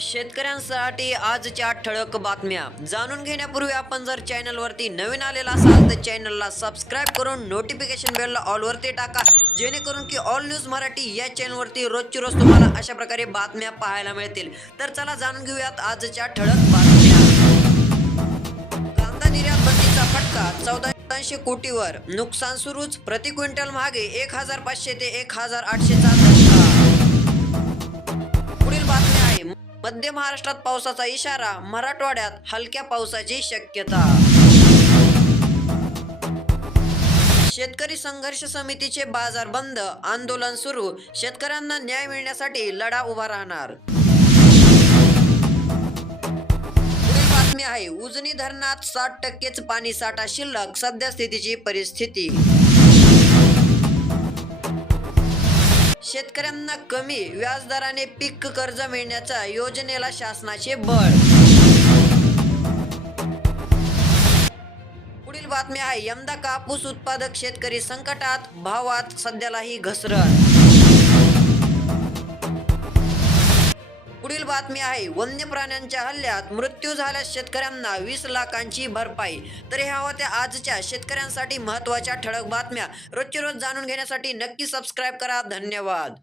शेतकऱ्यांसाठी आजच्या ठळक बातम्या. जाणून घेण्यापूर्वी आपण जर चॅनलवरती नवीन आलेला असाल तर चॅनलला सबस्क्राईब करून नोटिफिकेशन बेलला ऑलवरती टाका. जेणेकरून की ऑल न्यूज मराठी या चॅनलवरती रोजची रोज तुम्हाला अशा प्रकारे बातम्या पाहायला मिळतील. तर चला जाणून घेऊयात आजच्या ठळक बातम्या. कांदा निर्यात बंदीचा फटका. चौदा सत्ताऐंशी कोटीवर नुकसान सुरूच. प्रति क्विंटल मागे एक हजार पाचशे ते एक हजार आठशेचा पुढील बातमी आहे. मध्य महाराष्ट्रात पावसाचा इशारा मराठवाड्यात हलक्या पावसाची शक्यता. शेतकरी संघर्ष समितीचे बाजार बंद आंदोलन सुरू. शेतकऱ्यांना न्याय मिळण्यासाठी लढा उभा राहणार. आहे धरणात साठ टक्केच पाणी साठा शिल्लक सध्या स्थितीची परिस्थिती. शेतकऱ्यांना कमी व्याजदराने पीक कर्ज मिळण्याच्या योजनेला शासनाचे बळ. पुढील बातमी आहे यंदा कापूस उत्पादक शेतकरी संकटात भावात सध्यालाही घसरण. बातमी आहे वन्य प्राण्यांच्या हल्ल्यात मृत्यू झाल्यास शेतकऱ्यांना वीस लाखांची भरपाई. तर ह्या होत्या आजच्या शेतकऱ्यांसाठी महत्त्वाच्या ठळक बातम्या. रोजची रोज जाणून घेण्यासाठी नक्की सबस्क्राईब करा. धन्यवाद.